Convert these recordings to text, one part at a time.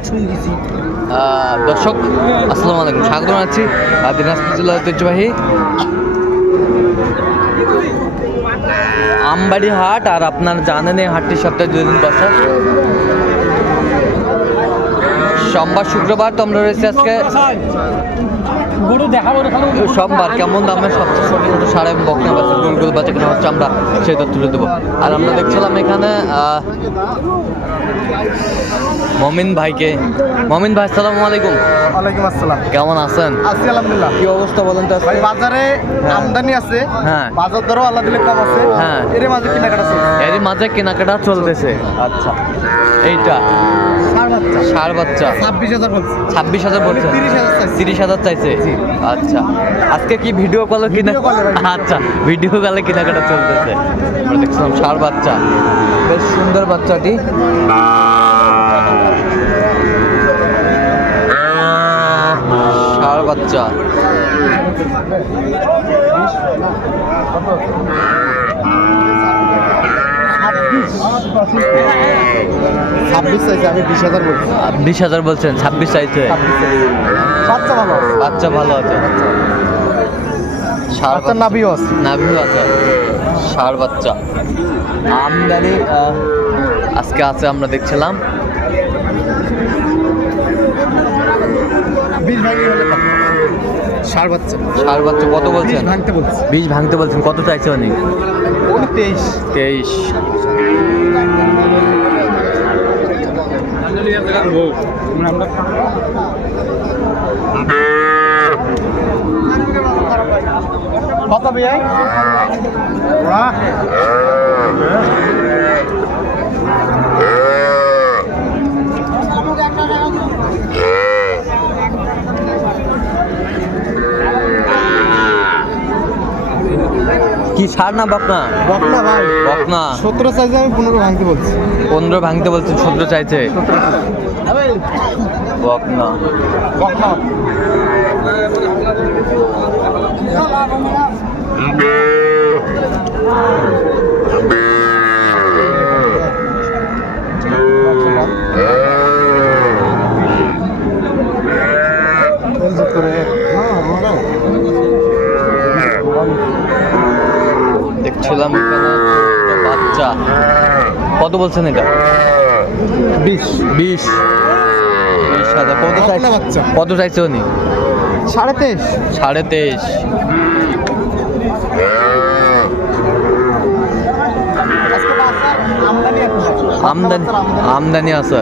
আহ, দর্শক আসসালামু আলাইকুম। স্বাগত জানাচ্ছি দিনাজপুর জেলা ঐতিহ্যবাহী আমবাড়ি হাট আর আপনার জানেন এই হাটটি সপ্তাহে দুদিন বসে। সোমবার শুক্রবার তো আমরা রয়েছি আজকে। গরু দেখাবো দেখাবো সোমবার কেমন দামে সবচেয়ে ছোট ছোট সাড়ে বকনা বাচ্চা গরুগুলো বাচ্চা কেনা হচ্ছে আমরা সেটা তুলে দেবো। আর আমরা দেখছিলাম এখানে মমিন ভাইকে। মমিন ভাই আসসালামু আলাইকুম। ওয়ালাইকুম আসসালাম। কেমন আছেন? আছি আলহামদুলিল্লাহ। কি অবস্থা বলেন তো ভাই বাজারে আমদানি আছে হ্যাঁ। বাজার দরও আল্লাহ দিলে কম আছে হ্যাঁ। এর মাঝে কেনাকাটা চলছে। এরই মাঝে কেনাকাটা চলতেছে। আচ্ছা। এইটা? সার বাচ্চা। ষাড় বাচ্চা। ছাব্বিশ হাজার বলছে। ছাব্বিশ হাজার বলছে? তিরিশ হাজার চাইছে। তিরিশ হাজার চাইছে? আচ্ছা। আজকে কি ভিডিও কলে কিনা। আচ্ছা ভিডিও কলে কেনাকাটা চলতেছে। আমরা দেখছিলাম ষাড় বাচ্চা। বেশ সুন্দর বাচ্চাটি। ষাড় বাচ্চা। ছাব্বিশ চাইছে আমি বিশ হাজার বলছি। বিশ হাজার বলছেন ছাব্বিশ চাইছে। বাচ্চা ভালো। বাচ্চা ভালো আছে। ষাড় নাভিও আছে। নাভিও আছে। ষাড় বাচ্চা। আমদানি আজকে আছে আমরা দেখছিলাম। বিশ ভাঙি হলে কম। বাচ্চা। ষাড় বাচ্চা কত বলছেন? ভাঙতে বীজ ভাঙতে বলছেন কত চাইছে ওটা তেইশ। তেইশ। কত ভাই ছাড় না বকনা? বকনা ভাই। বকনা। সতেরো চাইছে আমি পনেরো ভাঙতে বলছি। পনেরো ভাঙতে বলছি সতেরো চাইছে। বকনা। বকনা। করে দেখছিলাম এখানে ছোট্ট বাচ্চা কত বলছেন এটা? বিশ। বিশ। বিশ হাজার। কত চাইছে? কত চাইছে উনি? সাড়ে তেইশ। সাড়ে তেইশ। আমদানি আমদানি আছে।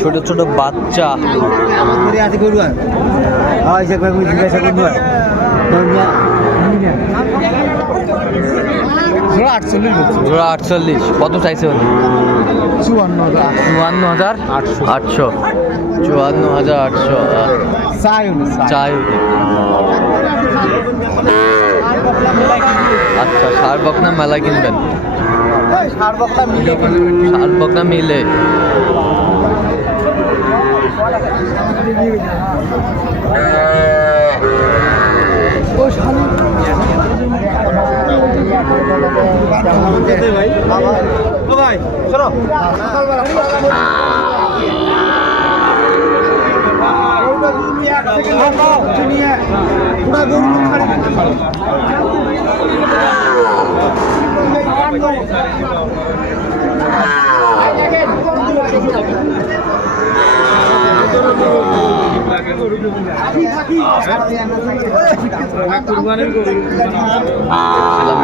ছোট ছোট বাচ্চা। জোড়া আটচল্লিশ। কত চাইছে উনি হাজার আটশো। চুয়ান্ন হাজার আটশো। চাই আচ্ছা সার বকনা মেলা কিনবেন? সার বকনা মিলে। ভাই শোনো ছিলাম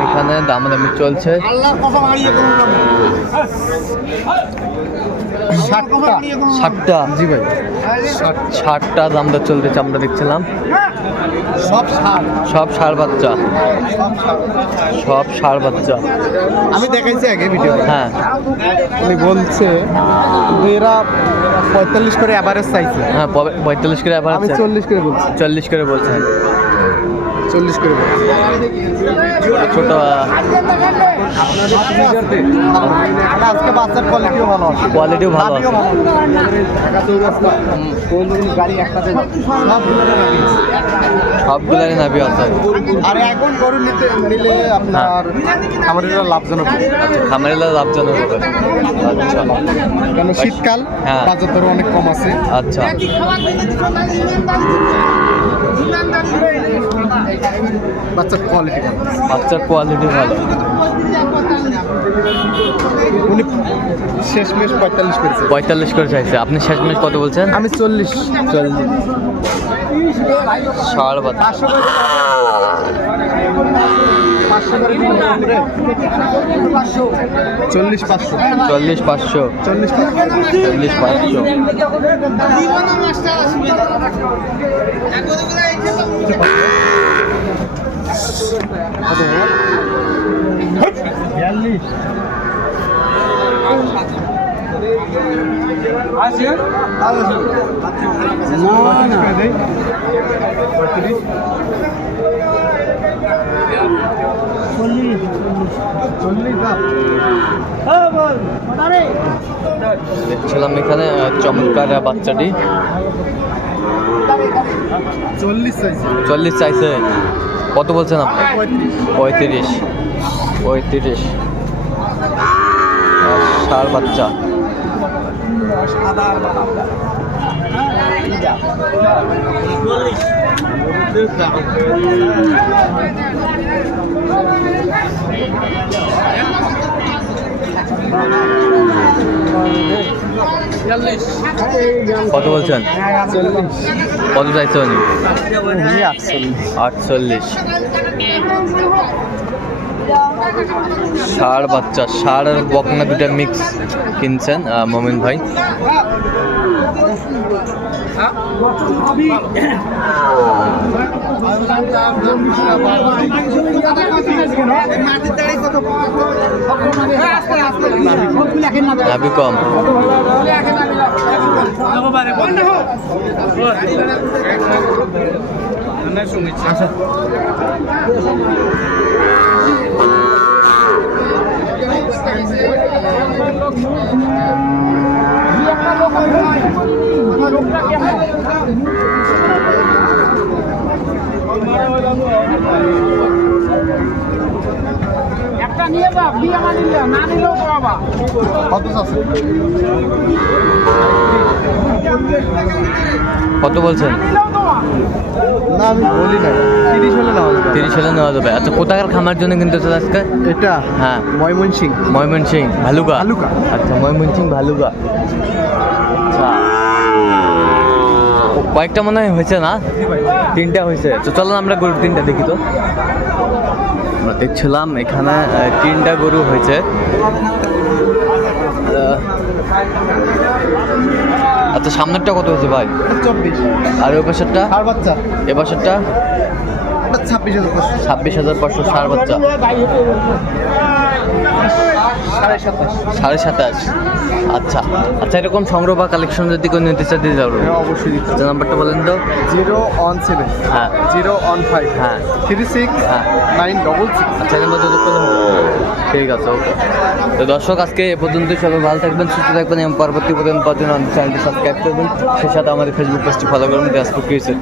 এখানে দামাদামি চলছে। ষাটটা ষাটটা জি ভাই। ষাটটা দাম দর চলতেছে আমরা দেখছিলাম। সব ষাট সব ষাড় বাচ্চা। সব ষাড় বাচ্চা। আমি দেখাইছি আগে ভিডিও হ্যাঁ। উনি বলছে এরা পঁয়তাল্লিশ করে অ্যাভারেজ চাইছে। হ্যাঁ পঁয়তাল্লিশ করে আমি চল্লিশ করে বলছে। চল্লিশ করে বলছেন চল্লিশ করে ছোট। আজকে বাচ্চার কোয়ালিটিও ভালো আছে। কোয়ালিটিও ভালো আছে। দামিও ভালো গাড়ি একসাথে সবগুলারই নাভি আছে। আর এখন গরু নিতে নিলে আপনার আমাদের এটা লাভজনক হবে। খামারিলা লাভজনক হবে। আচ্ছা। কেন শীতকাল হ্যাঁ। বাজার দর অনেক কম আছে। আচ্ছা। বাচ্চার কোয়ালিটি ভালো। বাচ্চার কোয়ালিটি ভালো। উনি শেষমেশ পঁয়তাল্লিশ করেছে। পঁয়তাল্লিশ করে চাইছে। আপনি শেষ মেশ কত বলছেন? আমি চল্লিশ। চল্লিশ। ষাড় বাচ্চা চল্লিশ পাঁচশো। চল্লিশ পাঁচশো। চল্লিশ চল্লিশ পাঁচশো। দেখছিলাম এখানে চমৎকার বাচ্চাটি। চল্লিশ চাইছে। কত বলছেন আপনি? পঁয়ত্রিশ। পঁয়ত্রিশ। আর কত বলছেন? কত চাইছে উনি উনি আটচল্লিশ। আটচল্লিশ। ষাড় বাচ্চা ষাড় আর বকনা দুটা মিক্স কিনছেন মমিন ভাই। নাভি কম একটা কত বলছেন? না আমি বলি না তিরিশ হলে না হবে তিরিশ হলে নেওয়া যাবে। আচ্ছা কোথাকার খামার জন্য কিনতে আজকে? এটা হ্যাঁ। ময়মন সিং ময়মন সিং ভালুকা? ভালুকা। আচ্ছা ময়মন সিং ভালুকা। আচ্ছা। কয়েকটা মনে হয় হয়েছে না? তিনটা হয়েছে। তো চলো আমরা গরুর তিনটা দেখি তো। আমরা দেখছিলাম এখানে তিনটা গরু হয়েছে। আচ্ছা সামনেরটা কত হয়েছে ভাই? চব্বিশ। আর ওই পাশেরটা? আর বাচ্চা। এ ছাব্বিশ হাজার পাঁচশো। ছাব্বিশ হাজার পাঁচশো সার বাচ্চা। সাড়ে সাতাশ। আচ্ছা আচ্ছা এরকম সংগ্রহ বা কালেকশন যদি কেউ নিতে চায় দিতে পারব অবশ্যই দিতে আচ্ছা নাম্বারটা বলেন তো। Zero one seven. হ্যাঁ। Zero one five. হ্যাঁ। থ্রি সিক্স হ্যাঁ। Nine double six. আচ্ছা নাম্বার যোগাযোগ করলে ঠিক আছে ওকে। তো দর্শক আজকে এ পর্যন্ত সবাই ভালো থাকবেন সুস্থ থাকবেন এবং পরবর্তী পর্যন্ত জন্য আমাদের চ্যানেলটি সাবস্ক্রাইব করবেন। সেই সাথে আমাদের ফেসবুক পেজটি ফলো করবেন ফেসবুক